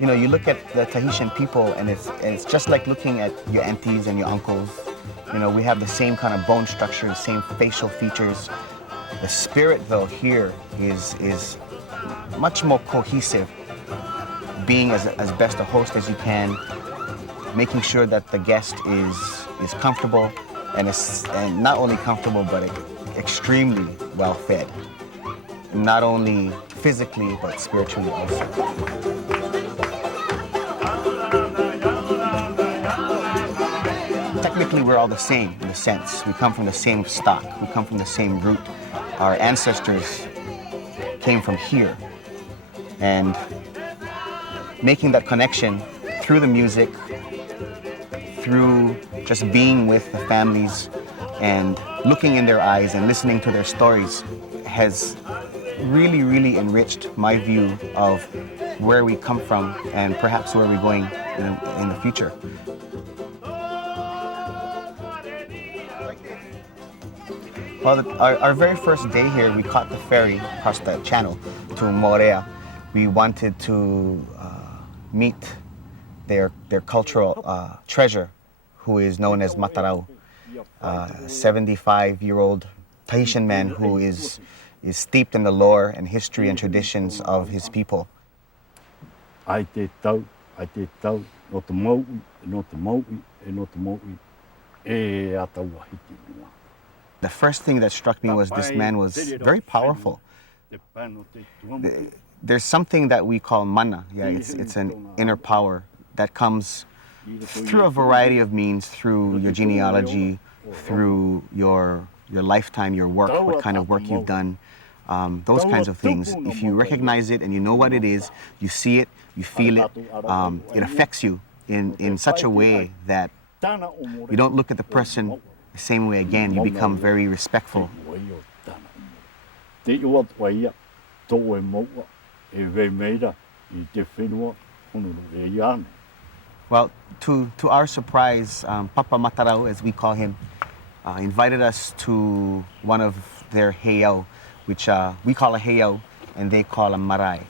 You know, you look at the Tahitian people and it's just like looking at your aunties and your uncles. You know, we have the same kind of bone structure, the same facial features. The spirit, though, here is much more cohesive, being as best a host as you can, making sure that the guest is comfortable and not only comfortable, but extremely well fed. Not only physically, but spiritually also. Technically, we're all the same in a sense. We come from the same stock. We come from the same root. Our ancestors came from here. And making that connection through the music, through just being with the families and looking in their eyes and listening to their stories has really, really enriched my view of where we come from and perhaps where we're going in the future. Well, our very first day here, we caught the ferry across the channel to Moorea. We wanted to meet their cultural treasure, who is known as Matarau, a 75-year-old Tahitian man who is steeped in the lore and history and traditions of his people. The first thing that struck me was this man was very powerful. There's something that we call mana. Yeah, it's an inner power that comes through a variety of means, through your genealogy, through your lifetime, your work, what kind of work you've done, those kinds of things. If you recognize it and you know what it is, you see it, you feel it, it affects you in such a way that you don't look at the person the same way again. You become very respectful. Well, to our surprise, Papa Matarau, as we call him, invited us to one of their heiau, which we call a heiau and they call a marae.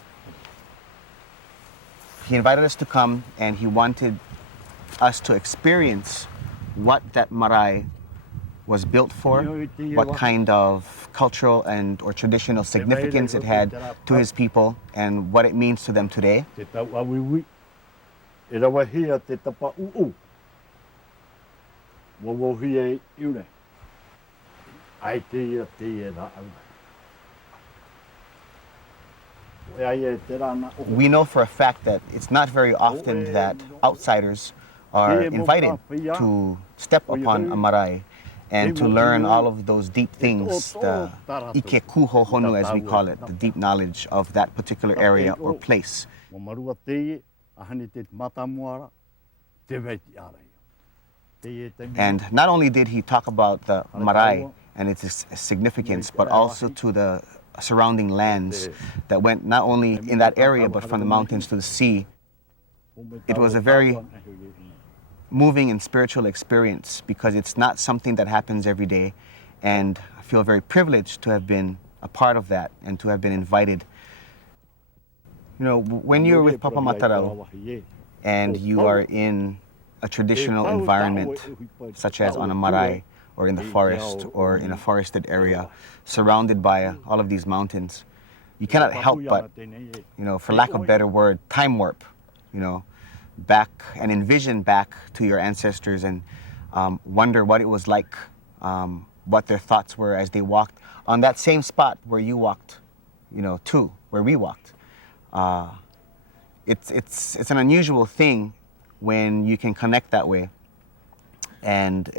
He invited us to come and he wanted us to experience what that marae was built for, what kind of cultural and or traditional significance it had to his people, and what it means to them today. We know for a fact that it's not very often that outsiders are invited to step upon a marae and to learn all of those deep things, the ike kuho honu as we call it, the deep knowledge of that particular area or place. And not only did he talk about the marae and its significance, but also to the surrounding lands that went not only in that area, but from the mountains to the sea. It was a very moving and spiritual experience because it's not something that happens every day, and I feel very privileged to have been a part of that and to have been invited. You know, when you're with Papa Matarau and you are in a traditional environment such as on a marae or in the forest or in a forested area surrounded by all of these mountains, you cannot help but, you know, for lack of a better word, time warp, you know, back and envision back to your ancestors and wonder what it was like, what their thoughts were as they walked on that same spot where you walked, you know, to where we walked. It's an unusual thing when you can connect that way, and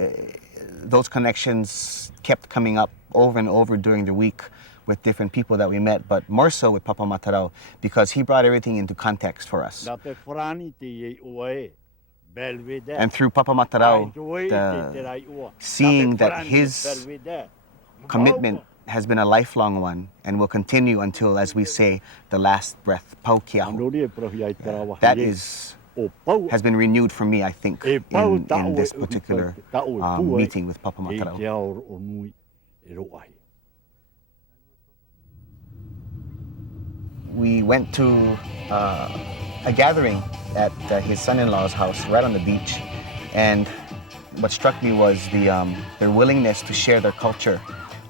those connections kept coming up over and over during the week with different people that we met, but more so with Papa Matarau because he brought everything into context for us. And through Papa Matarau, seeing that his commitment has been a lifelong one and will continue until, as we say, the last breath, Paukiahu. That has been renewed for me, I think, in this particular meeting with Papa Matarau. We went to a gathering at his son-in-law's house right on the beach. And what struck me was their willingness to share their culture,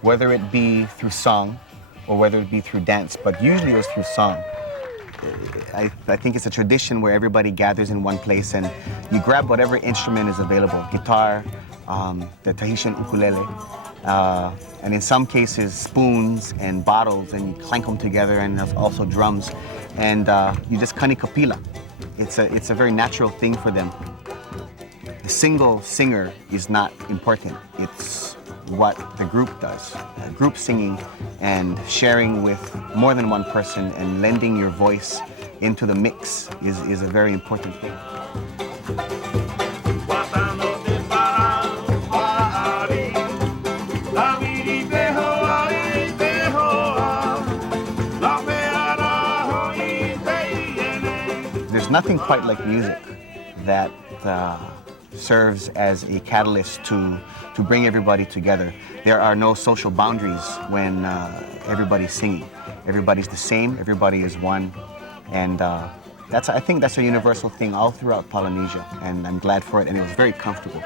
whether it be through song or whether it be through dance, but usually it was through song. I think it's a tradition where everybody gathers in one place and you grab whatever instrument is available, guitar, the Tahitian ukulele, and in some cases spoons and bottles, and you clank them together, and there's also drums, and you just kanikapila. It's a very natural thing for them. The single singer is not important. It's what the group does. Group singing and sharing with more than one person and lending your voice into the mix is a very important thing. There's nothing quite like music that serves as a catalyst to bring everybody together. There are no social boundaries when everybody's singing. Everybody's the same, everybody is one, and I think that's a universal thing all throughout Polynesia, and I'm glad for it, and it was very comfortable.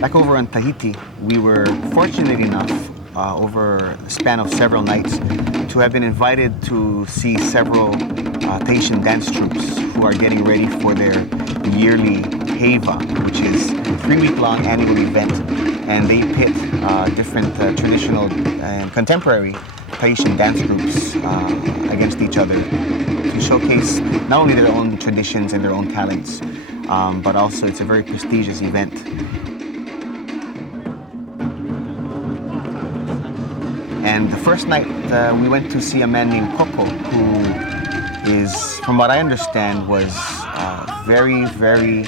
Back over on Tahiti, we were fortunate enough over a span of several nights to have been invited to see several Tahitian dance troupes who are getting ready for their yearly Heva, which is a 3-week-long annual event, and they pit different traditional and contemporary Tahitian dance groups against each other to showcase not only their own traditions and their own talents, but also it's a very prestigious event. And the first night we went to see a man named Coco, who is, from what I understand, was very, very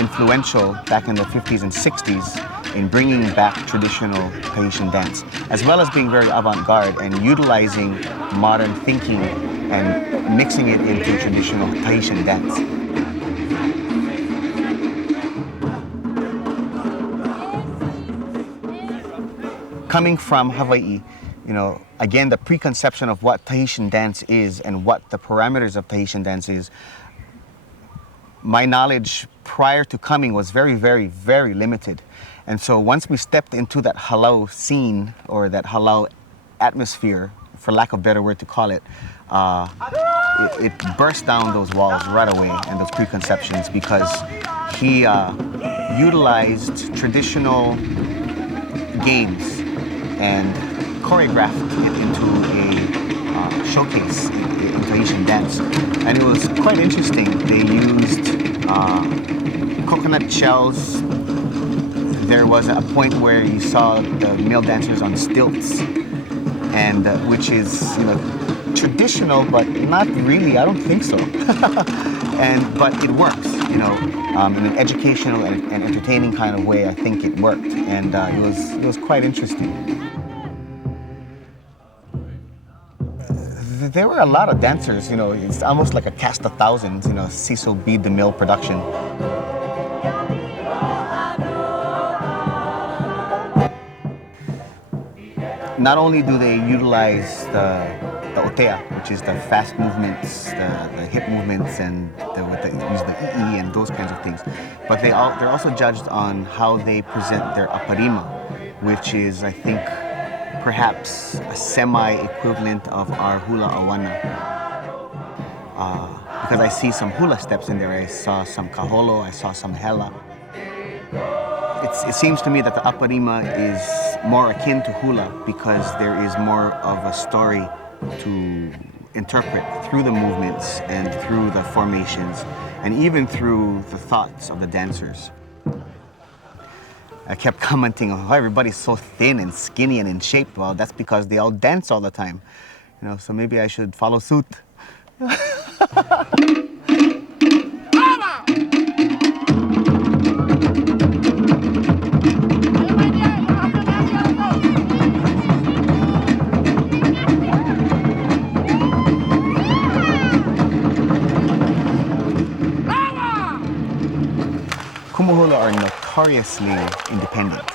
influential back in the 50s and 60s in bringing back traditional Tahitian dance, as well as being very avant-garde and utilizing modern thinking and mixing it into traditional Tahitian dance. Coming from Hawaii, you know, again, the preconception of what Tahitian dance is and what the parameters of Tahitian dance is, my knowledge prior to coming was very, very, very limited. And so once we stepped into that halau scene, or that halau atmosphere, for lack of a better word to call it, it burst down those walls right away and those preconceptions, because he utilized traditional games and choreographed it into a showcase in Tahitian dance. And it was quite interesting. They used coconut shells. There was a point where you saw the male dancers on stilts, and which is, you know, traditional, but not really. I don't think so. But it works, you know, in an educational and entertaining kind of way. I think it worked, and it was quite interesting. There were a lot of dancers, you know. It's almost like a cast of thousands, you know. Cecil B. DeMille production. Not only do they utilize the otea, which is the fast movements, the hip movements, and use the ii and those kinds of things, but they're also judged on how they present their aparima, which is, I think, perhaps a semi-equivalent of our hula awana. Because I see some hula steps in there. I saw some kaholo, I saw some hela. It seems to me that the aparima is more akin to hula because there is more of a story to interpret through the movements and through the formations and even through the thoughts of the dancers. I kept commenting, oh, everybody's so thin and skinny and in shape. Well, that's because they all dance all the time. You know, so maybe I should follow suit. Kumuhula are notoriously independent.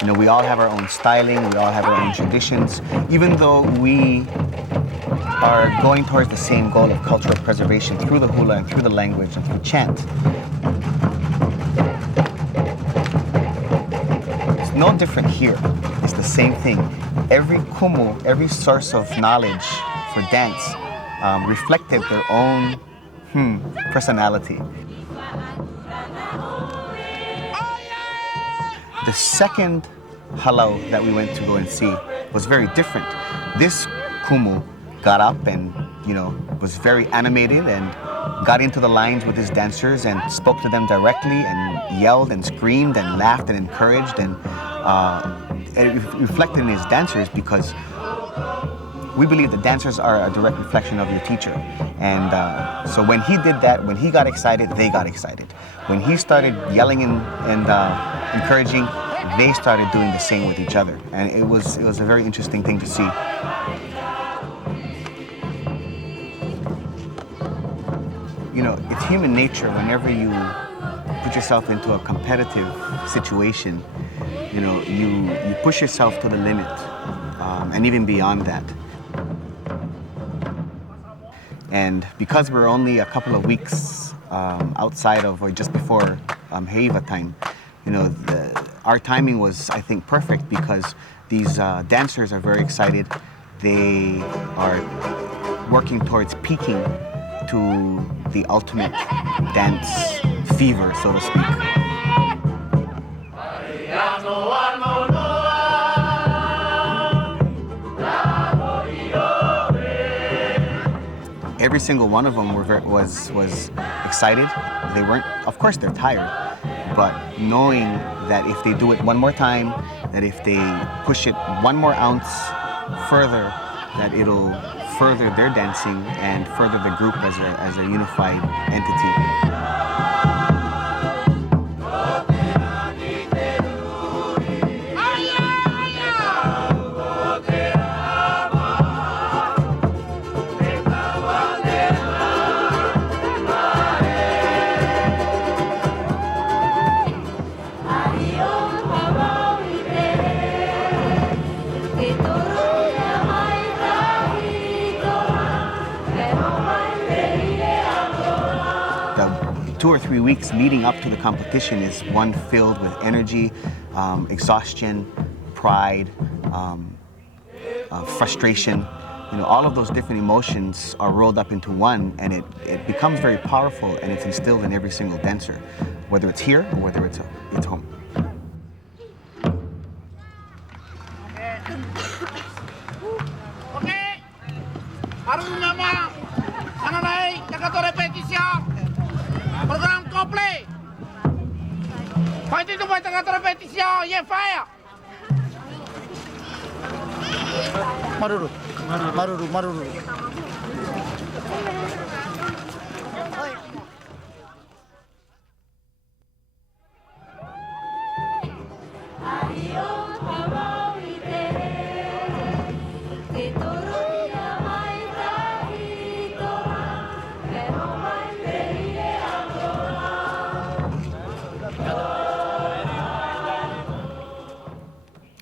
You know, we all have our own styling, we all have our own traditions, even though we are going towards the same goal of cultural preservation through the hula and through the language and through chant. It's no different here. It's the same thing. Every kumu, every source of knowledge for dance reflected their own personality. The second halau that we went to go and see was very different. This kumu got up and, you know, was very animated and got into the lines with his dancers and spoke to them directly and yelled and screamed and laughed and encouraged, and it reflected in his dancers because we believe that dancers are a direct reflection of your teacher. And so when he did that, when he got excited, they got excited. When he started yelling and encouraging, they started doing the same with each other. And it was a very interesting thing to see. You know, it's human nature whenever you put yourself into a competitive situation, you know, you push yourself to the limit, and even beyond that. And because we're only a couple of weeks outside of, or just before Heiva time, you know, our timing was, I think, perfect because these dancers are very excited. They are working towards peaking to the ultimate dance fever, so to speak. Every single one of them was excited. They weren't, of course they're tired, but knowing that if they do it one more time, that if they push it one more ounce further, that it'll further their dancing and further the group as a unified entity. The 2 or 3 weeks leading up to the competition is one filled with energy, exhaustion, pride, frustration. You know, all of those different emotions are rolled up into one, and it becomes very powerful, and it's instilled in every single dancer, whether it's here or whether it's home. Okay. Harus nama Ananay nagato repetition. Program complete. Fighting to fight nagato repetition. Yeah, fire. Maruru.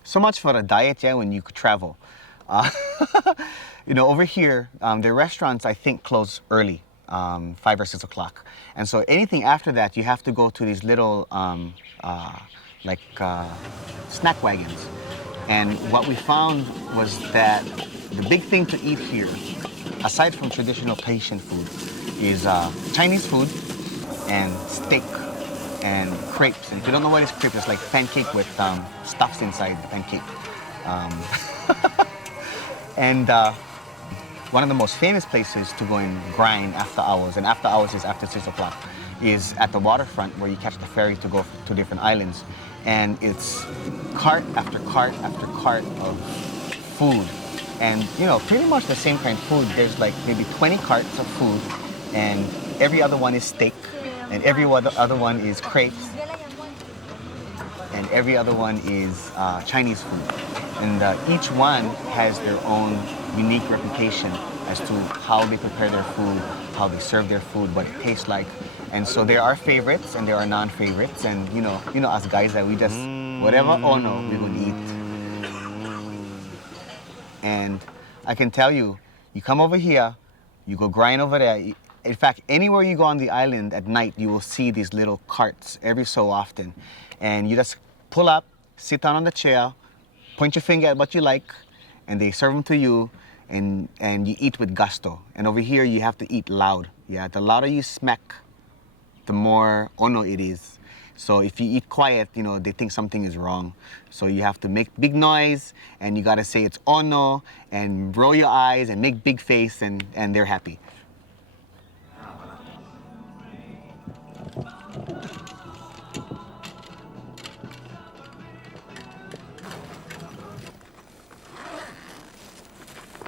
So much for the diet, yeah, when you could travel. You know, over here, the restaurants, I think, close early, 5 or 6 o'clock. And so anything after that, you have to go to these little, snack wagons. And what we found was that the big thing to eat here, aside from traditional Tahitian food, is Chinese food and steak and crepes. And if you don't know what is crepe, it's like pancake with stuffs inside the pancake. And one of the most famous places to go and grind after hours, and after hours is after 6 o'clock, is at the waterfront where you catch the ferry to go to different islands. And it's cart after cart after cart of food. And, you know, pretty much the same kind of food. There's like maybe 20 carts of food, and every other one is steak, and every other one is crepes, and every other one is Chinese food. And each one has their own unique reputation as to how they prepare their food, how they serve their food, what it tastes like. And so there are favorites and there are non-favorites, and you know us guys that we just whatever ono we would eat. And I can tell you, you come over here, you go grind over there. In fact, anywhere you go on the island at night, you will see these little carts every so often. And you just pull up, sit down on the chair, point your finger at what you like, and they serve them to you, and you eat with gusto. And over here, you have to eat loud. Yeah, the louder you smack, the more ono it is. So if you eat quiet, you know, they think something is wrong. So you have to make big noise, and you gotta say it's ono, and roll your eyes, and make big face, and they're happy.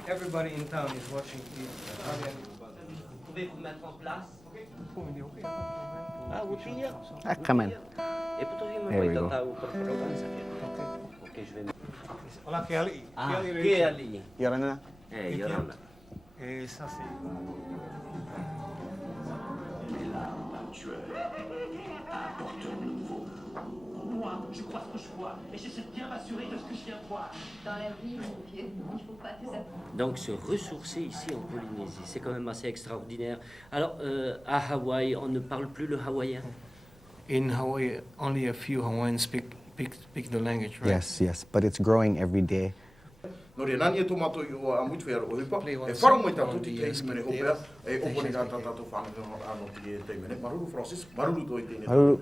Everybody in town is watching it. Pouvez-vous mettre en place? Come on. Et pourtant, There we go. Ok, je vais. Olha que ali. Ah, que é ali? Yorana? Yorana. Et ça c'est. Moi, je crois ce que je vois, et j'essaie de bien m'assurer de ce que je viens de voir. Dans la vie, mon vieux, il faut pas que ça. Donc se ressourcer ici en Polynésie, c'est quand même assez extraordinaire. Alors, à Hawaï, on ne parle plus le hawaïen? In Hawaii, only a few Hawaiians speak the language, right? Yes, but it's growing every day. No re nani e tomato i o a mutu o hipa. Play one E whara song mai tātou on ti the te mene o pēr. E opo ni rāta tātou whanau anō ti e te mene. Maruru Francis, maruru toi tēne. Maruru.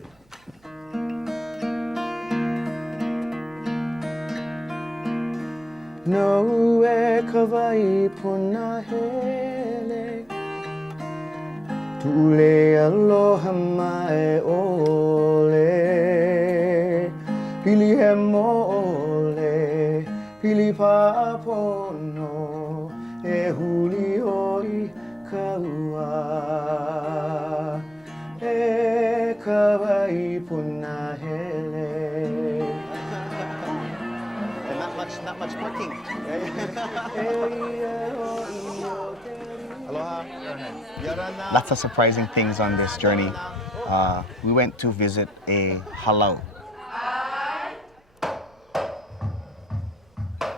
No e kawai puna hele Tule aloha mai ole Pili he ole Pili papono E huli oi kaua E kawai puna hele Not much working. Aloha. Lots of surprising things on this journey. We went to visit a halau.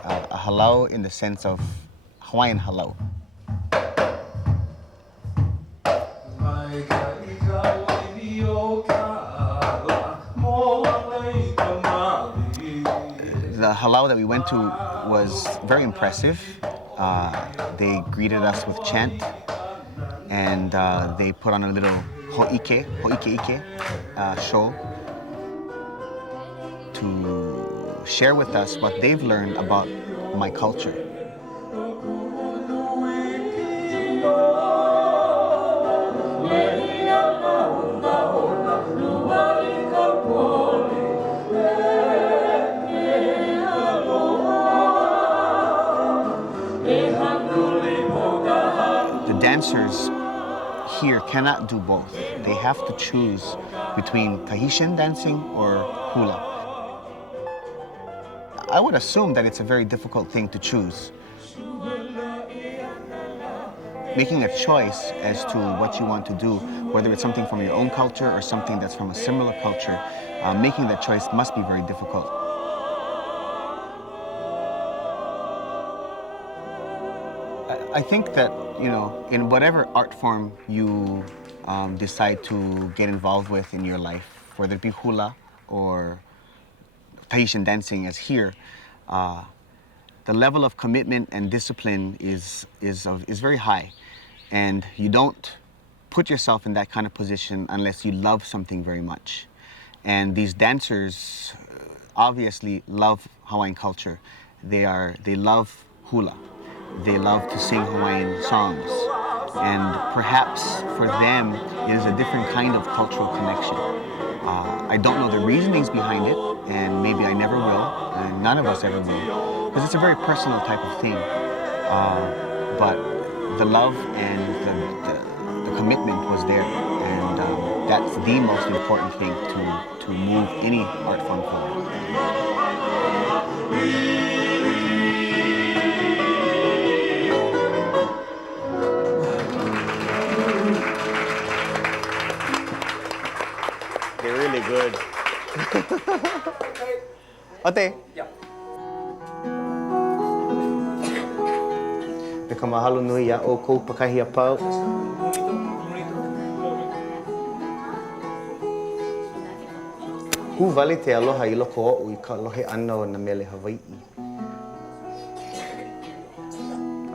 A halau in the sense of Hawaiian halau. The halau that we went to was very impressive. They greeted us with chant, and they put on a little ho'ike show to share with us what they've learned about my culture. Dancers here cannot do both. They have to choose between Tahitian dancing or hula. I would assume that it's a very difficult thing to choose. Making a choice as to what you want to do, whether it's something from your own culture or something that's from a similar culture, making that choice must be very difficult. I think that, you know, in whatever art form you decide to get involved with in your life, whether it be hula or Tahitian dancing as here, the level of commitment and discipline is very high. And you don't put yourself in that kind of position unless you love something very much. And these dancers obviously love Hawaiian culture. They love hula. They love to sing Hawaiian songs. And perhaps for them, it is a different kind of cultural connection. I don't know the reasonings behind it, and maybe I never will, and none of us ever will, because it's a very personal type of thing. But the love and the commitment was there, and that's the most important thing to move any art form forward. really good. Ote? Yeah. Ka mahalo nui ia o kou pakahia pau. Hu vale te aloha I loko o'u I ka lohe ana o na mele Hawaii.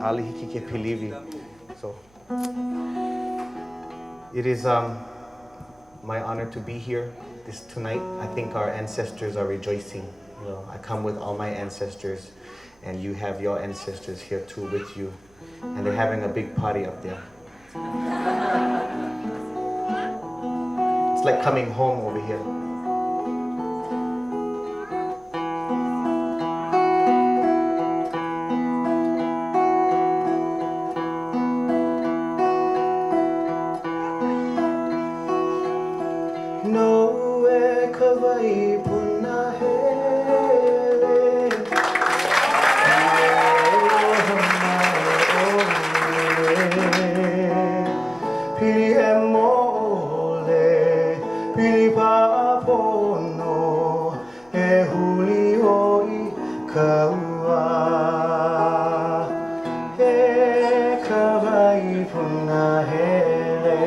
Ali hiki ke pilivi. So, it is my honor to be here tonight. I think our ancestors are rejoicing. You know, I come with all my ancestors, and you have your ancestors here too with you, and they're having a big party up there. It's like coming home over here. No e kawai puna hele Pili e mole Pili papono E huli oi kaua E kawai puna hele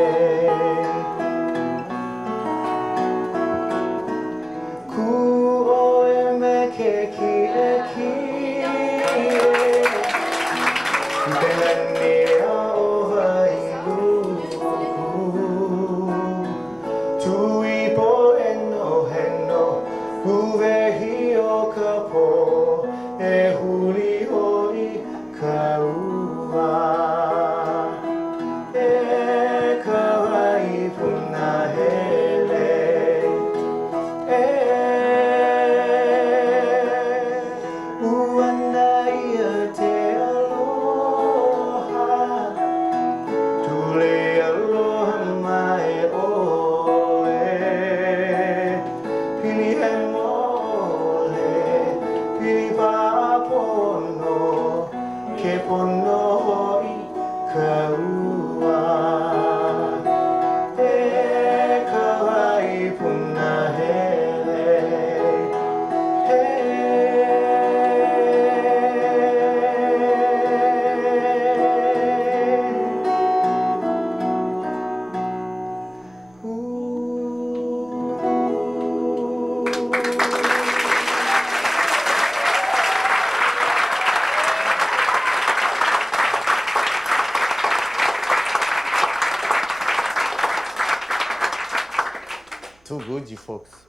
Too good, you folks.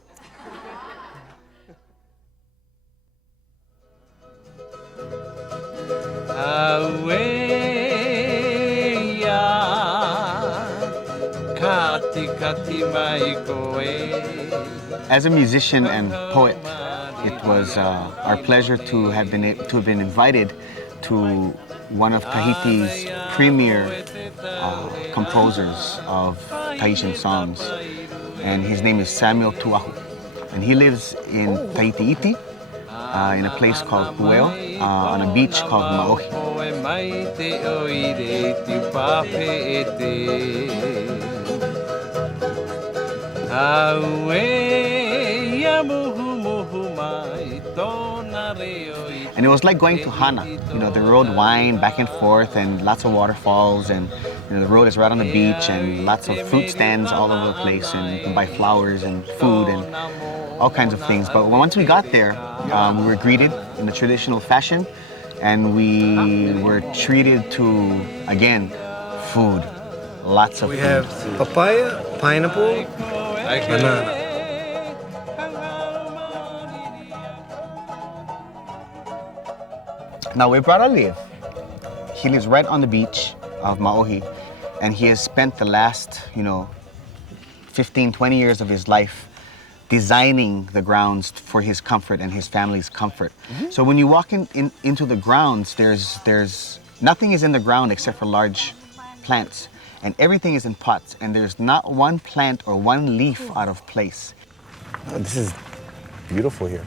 As a musician and poet, it was our pleasure to have been invited to one of Tahiti's premier composers of Tahitian songs. And his name is Samuel Tuahu. And he lives in Tahiti Iti, in a place called Pueo, on a beach called Maohi. And it was like going to Hana. You know, the road winds back and forth and lots of waterfalls, and you know, the road is right on the beach and lots of fruit stands all over the place, and you can buy flowers and food and all kinds of things. But once we got there, we were greeted in the traditional fashion, and we were treated to, again, food. Lots of food. We have papaya, pineapple, banana. Now, where Brada live, he lives right on the beach of Maohi, and he has spent the last, 15, 20 years of his life designing the grounds for his comfort and his family's comfort. Mm-hmm. So when you walk into the grounds, there's nothing is in the ground except for large plants, and everything is in pots, and there's not one plant or one leaf out of place. Oh, this is beautiful here.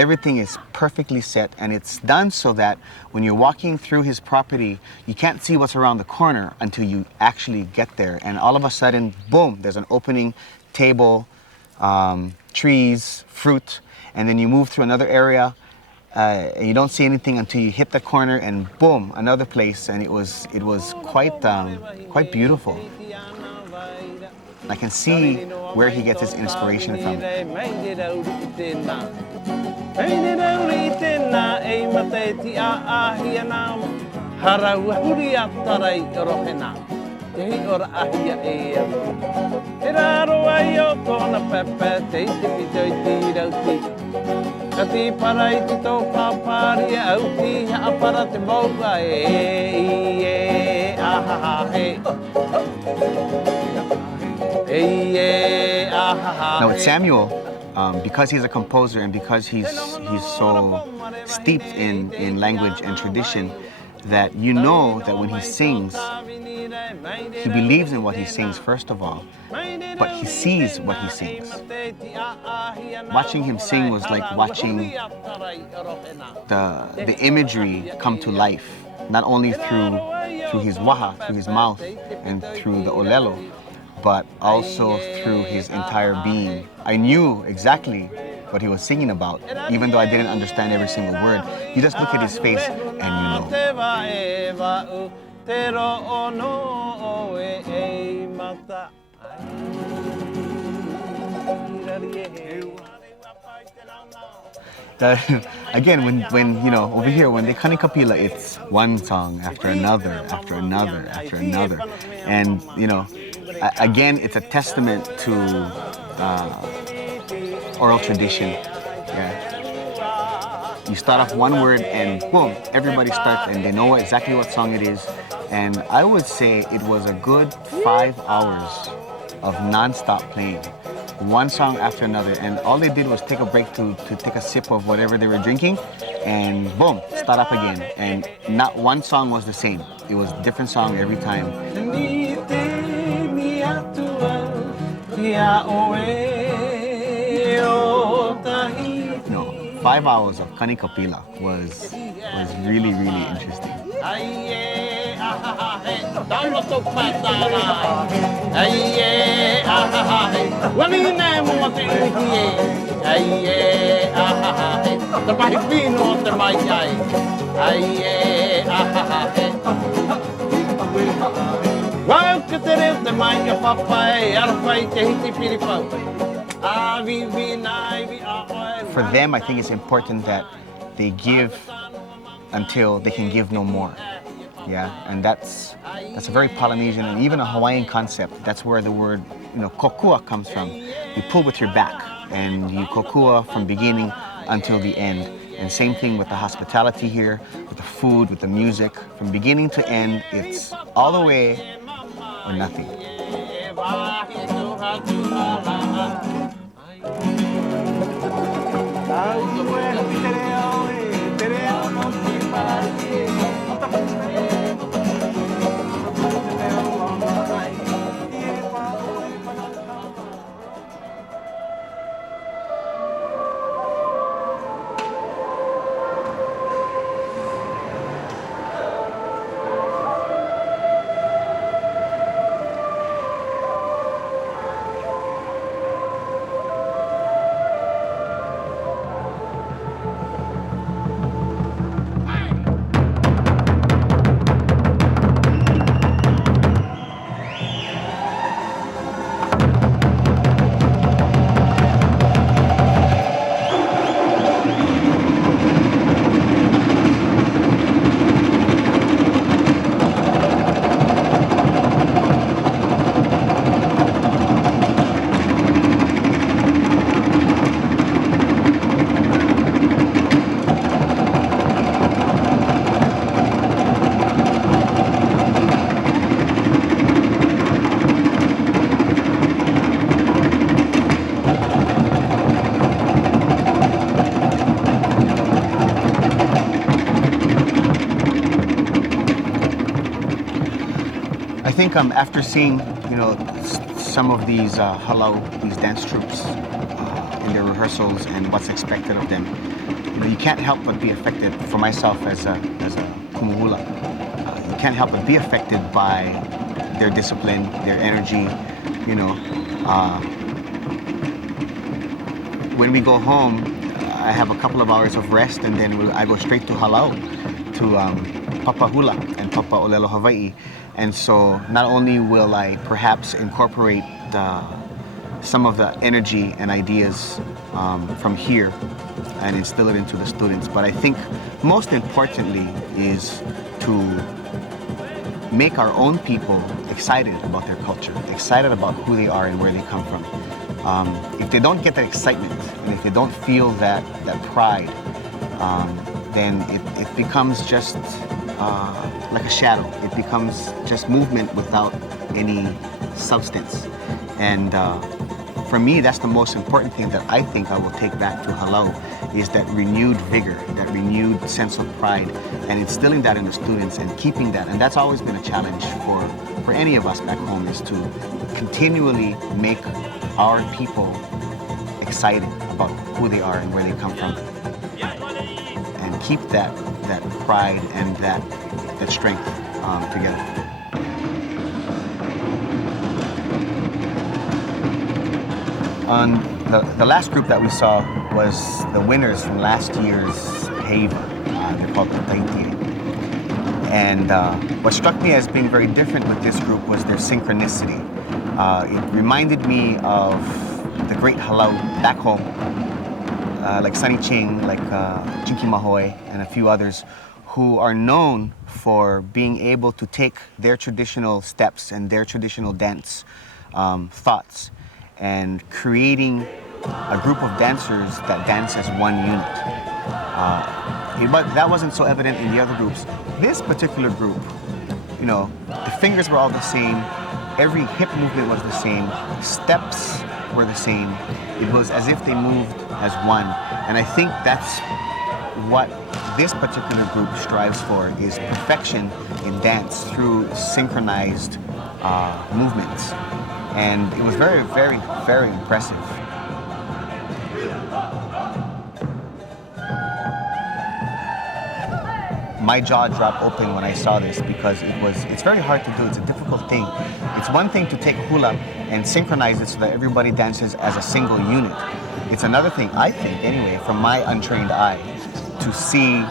everything is perfectly set, and it's done so that when you're walking through his property, you can't see what's around the corner until you actually get there. And all of a sudden, boom, there's an opening, table, trees, fruit, and then you move through another area, and you don't see anything until you hit the corner, and boom, another place. And it was quite beautiful. I can see where he gets his inspiration from. Now with Samuel, because he's a composer and because he's so steeped in language and tradition, that you know that when he sings, he believes in what he sings first of all, but he sees what he sings. Watching him sing was like watching the imagery come to life, not only through his waha, through his mouth, and through the olelo, but also through his entire being. I knew exactly what he was singing about, even though I didn't understand every single word. You just look at his face and you know. Again, when you know, over here, when they kanikapila, it's one song after another, after another, after another. And, you know, again, it's a testament to oral tradition. Yeah. You start off one word and boom, everybody starts and they know exactly what song it is. And I would say it was a good 5 hours of non-stop playing, one song after another. And all they did was take a break to take a sip of whatever they were drinking, and boom, start up again. And not one song was the same. It was a different song every time. No, 5 hours of kanikapila was really, really interesting. For them, I think it's important that they give until they can give no more. Yeah, and that's a very Polynesian and even a Hawaiian concept. That's where the word, you know, kokua comes from. You pull with your back and you kokua from beginning until the end. And same thing with the hospitality here, with the food, with the music. From beginning to end, it's all the way or nothing. I think after seeing, you know, some of these halau, these dance troupes in their rehearsals and what's expected of them, you can't help but be affected. For myself as a kumuhula, you can't help but be affected by their discipline, their energy. You know, when we go home, I have a couple of hours of rest, and then I go straight to halau, to Papa Hula and Papa Olelo Hawaii. And so not only will I perhaps incorporate some of the energy and ideas from here and instill it into the students, but I think most importantly is to make our own people excited about their culture, excited about who they are and where they come from. If they don't get that excitement, and if they don't feel that pride, then it becomes just like a shadow. It becomes just movement without any substance. And for me, that's the most important thing that I think I will take back to halau, is that renewed vigor, that renewed sense of pride, and instilling that in the students and keeping that. And that's always been a challenge for any of us back home, is to continually make our people excited about who they are and where they come from, and keep that pride and that strength together. On the last group that we saw was the winners from last year's Heiva. They're called Tahiti. And what struck me as being very different with this group was their synchronicity. It reminded me of the great halau back home, like Sunny Ching, like Chinky Mahoy, and a few others, who are known for being able to take their traditional steps and their traditional dance thoughts and creating a group of dancers that dance as one unit. But that wasn't so evident in the other groups. This particular group, you know, the fingers were all the same, every hip movement was the same, steps were the same. It was as if they moved as one. And I think that's what this particular group strives for, is perfection in dance through synchronized movements. And it was very, very, very impressive. My jaw dropped open when I saw this, because it's very hard to do. It's a difficult thing. It's one thing to take hula and synchronize it so that everybody dances as a single unit. It's another thing, I think anyway, from my untrained eye, to see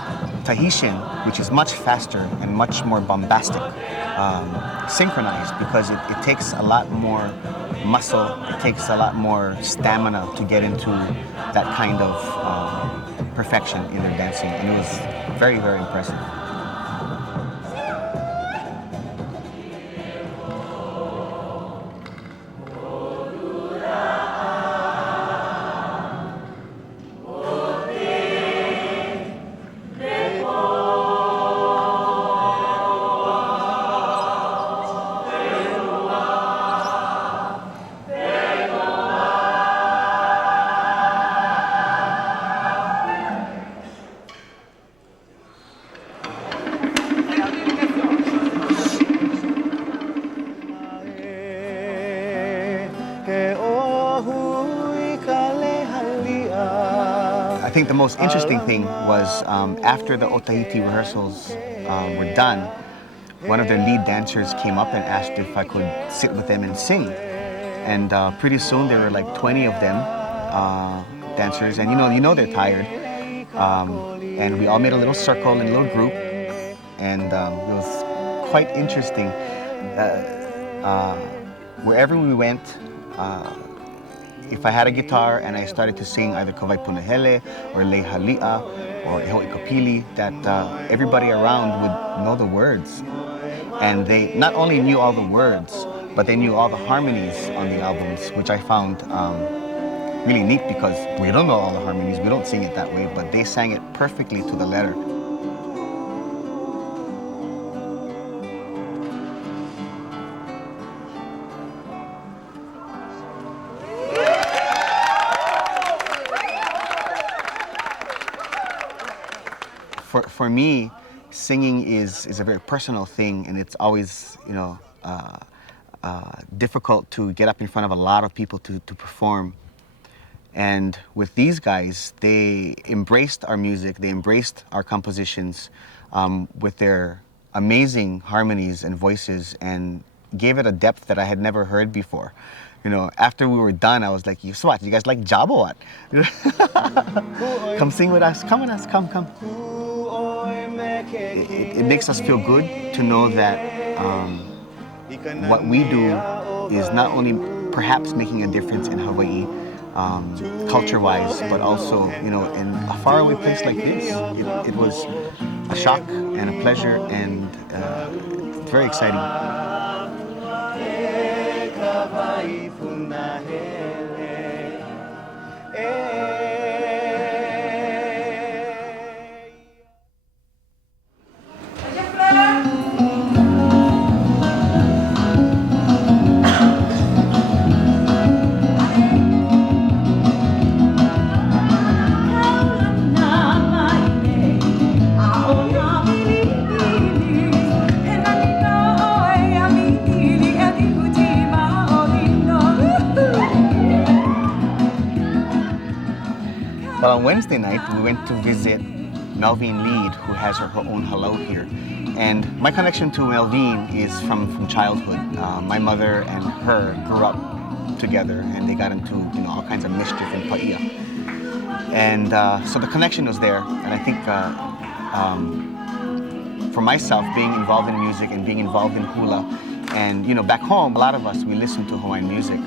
Tahitian, which is much faster and much more bombastic, synchronized, because it takes a lot more muscle, it takes a lot more stamina to get into that kind of perfection in their dancing, and it was very, very impressive. I think the most interesting thing was after the Otahiti rehearsals were done, one of their lead dancers came up and asked if I could sit with them and sing. And pretty soon there were like 20 of them, dancers, and you know they're tired. And we all made a little circle in a little group, and it was quite interesting. Wherever we went, if I had a guitar and I started to sing either Kawai Punahele or Leihalia or Eho Ikapili, that everybody around would know the words. And they not only knew all the words, but they knew all the harmonies on the albums, which I found really neat, because we don't know all the harmonies, we don't sing it that way, but they sang it perfectly to the letter. For me, singing is a very personal thing, and it's always, difficult to get up in front of a lot of people to perform. And with these guys, they embraced our music, they embraced our compositions with their amazing harmonies and voices, and gave it a depth that I had never heard before. You know, after we were done, I was like, so what, you guys like Jabba what? Come sing with us, come with us, come. It makes us feel good to know that what we do is not only perhaps making a difference in Hawaii, culture-wise, but also, you know, in a faraway place like this. It was a shock and a pleasure, and it's very exciting. Well, on Wednesday night, we went to visit Melvine Lead, who has her own halau here. And my connection to Melvine is from childhood. My mother and her grew up together, and they got into, you know, all kinds of mischief in Paia. And so the connection was there, and I think for myself, being involved in music and being involved in hula, and, you know, back home, a lot of us, we listen to Hawaiian music.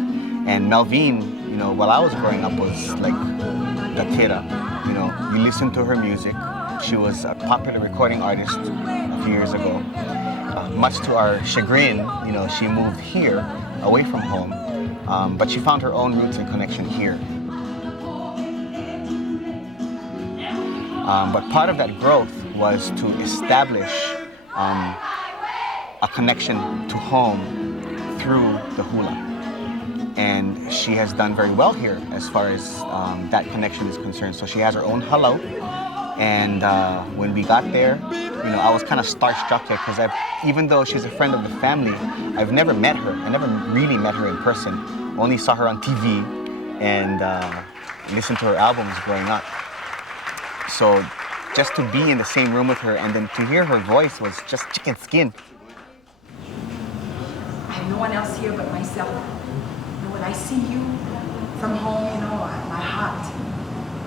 And Melvine, you know, while I was growing up, was like the tera. You know, you listen to her music. She was a popular recording artist a few years ago. Much to our chagrin, you know, she moved here, away from home, but she found her own roots and connection here. But part of that growth was to establish a connection to home through the hula. And she has done very well here as far as that connection is concerned. So she has her own halau. And when we got there, you know, I was kind of starstruck here because even though she's a friend of the family, I've never met her. I never really met her in person. Only saw her on TV and listened to her albums growing up. So just to be in the same room with her and then to hear her voice was just chicken skin. I have no one else here but myself. When I see you from home, you know, my heart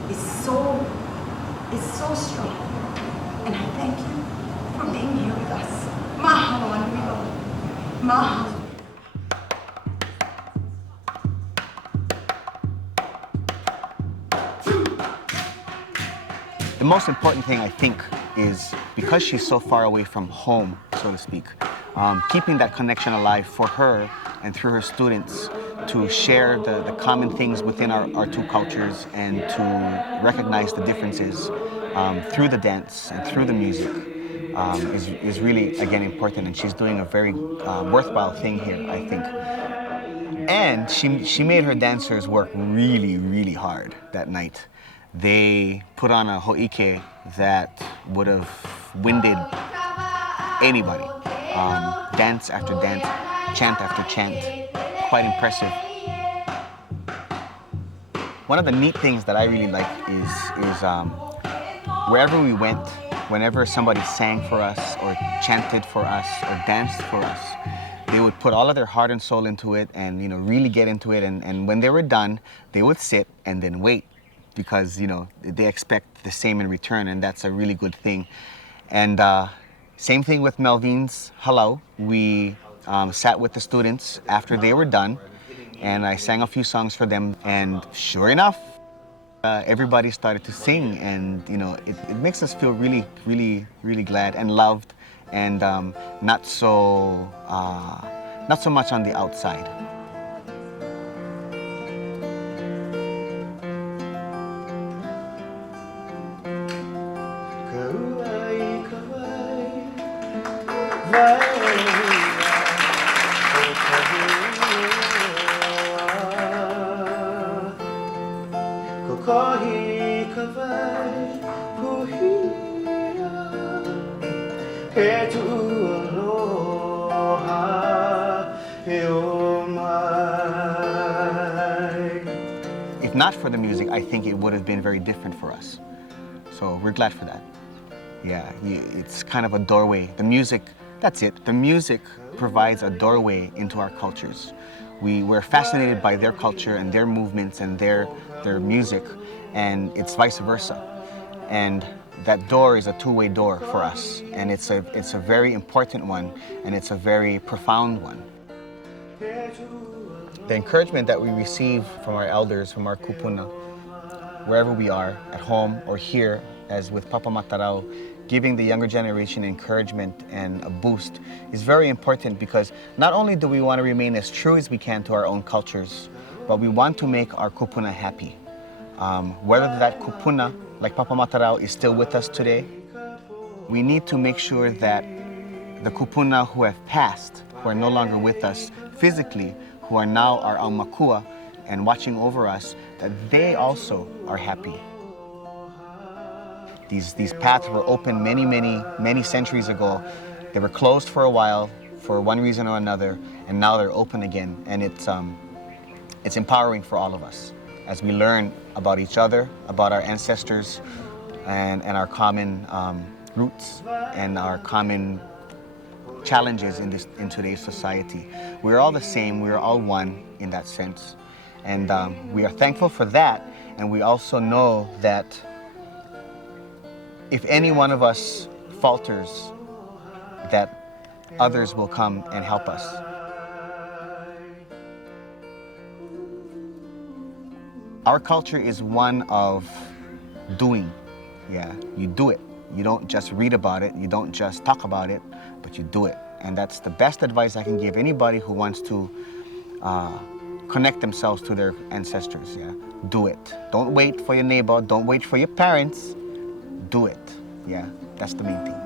is so strong. And I thank you for being here with us. Mahalo, Anwilo. Mahalo. The most important thing, I think, is because she's so far away from home, so to speak, keeping that connection alive for her and through her students to share the common things within our two cultures and to recognize the differences through the dance and through the music is really, again, important. And she's doing a very worthwhile thing here, I think. And she made her dancers work really, really hard that night. They put on a ho'ike that would have winded anybody. Dance after dance, chant after chant. Quite impressive. One of the neat things that I really like is wherever we went, whenever somebody sang for us or chanted for us or danced for us, they would put all of their heart and soul into it and, you know, really get into it. And when they were done, they would sit and then wait because, you know, they expect the same in return, and that's a really good thing. And same thing with Melvine's halau. We sat with the students after they were done, and I sang a few songs for them, and sure enough, everybody started to sing, and, you know, it makes us feel really, really, really glad and loved, and not so much on the outside. If if not for the music, I think it would have been very different for us. So we're glad for that. Yeah, it's kind of a doorway. The music, that's it. The music provides a doorway into our cultures. We're fascinated by their culture and their movements and their music, and it's vice versa. And that door is a two-way door for us, and it's a very important one, and it's a very profound one. The encouragement that we receive from our elders, from our kupuna, wherever we are, at home or here, as with Papa Matarao, giving the younger generation encouragement and a boost is very important, because not only do we want to remain as true as we can to our own cultures, but we want to make our kupuna happy. Whether that kupuna, like Papa Matarao, is still with us today, we need to make sure that the kupuna who have passed, who are no longer with us physically, who are now our aumakua and watching over us, that they also are happy. These paths were open many centuries ago. They were closed for a while for one reason or another, and now they're open again. And it's empowering for all of us as we learn about each other, about our ancestors, and our common roots and our common challenges in today's society. We're all the same. We're all one in that sense, and we are thankful for that. And we also know that if any one of us falters, that others will come and help us. Our culture is one of doing. Yeah, you do it. You don't just read about it, you don't just talk about it, but you do it. And that's the best advice I can give anybody who wants to connect themselves to their ancestors. Yeah, do it. Don't wait for your neighbor, don't wait for your parents. Do it. Yeah, that's the main thing.